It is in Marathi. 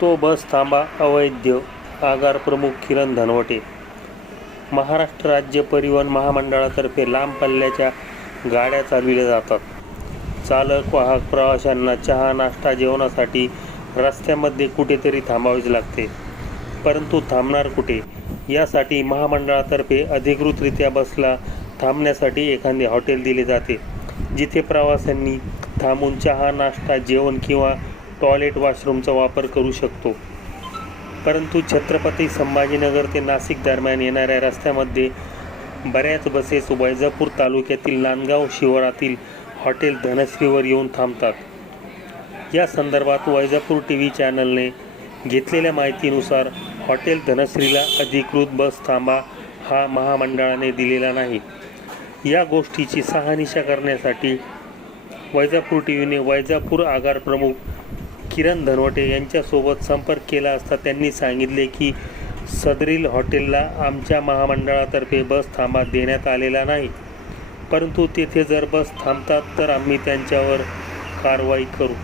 तो बस थांबा अवैध आगार प्रमुख किरण धनवटे. महाराष्ट्र राज्य परिवहन महामंडळातर्फे लांब पल्ल्याच्या गाड्या चालविल्या जातात. चालक वाहक प्रवाशांना चहा नाश्ता जेवणासाठी रस्त्यामध्ये कुठेतरी थांबावेच लागते. परंतु थांबणार कुठे? यासाठी महामंडळातर्फे अधिकृतरित्या बसला थांबण्यासाठी एखादे हॉटेल दिले जाते जिथे प्रवाशांनी थांबून चहा नाश्ता जेवण किंवा टॉयलेट वॉशरूमचा वापर करू शकतो. परंतु छत्रपती संभाजीनगर ते नाशिक दरम्यान येणाऱ्या रस्त्यामध्ये बऱ्याच बसेस वैजापूर तालुक्यातील नांदगाव शिवारातील हॉटेल धनश्रीवर येऊन थांबतात. या संदर्भात वैजापूर टी व्ही चॅनलने घेतलेल्या माहितीनुसार हॉटेल धनश्रीला अधिकृत बस थांबा हा महामंडळाने दिलेला नाही. या गोष्टीची सहानिशा करण्यासाठी वैजापूर टी व्हीने वैजापूर आगार प्रमुख किरण धनवटे यांच्यासोबत संपर्क केला असता त्यांनी सांगितले की सदरील हॉटेलला आमच्या महामंडळातर्फे बस थांबा देण्यात आलेला नाही. परंतु तेथे जर बस थांबतात तर आम्ही त्यांच्यावर कारवाई करू.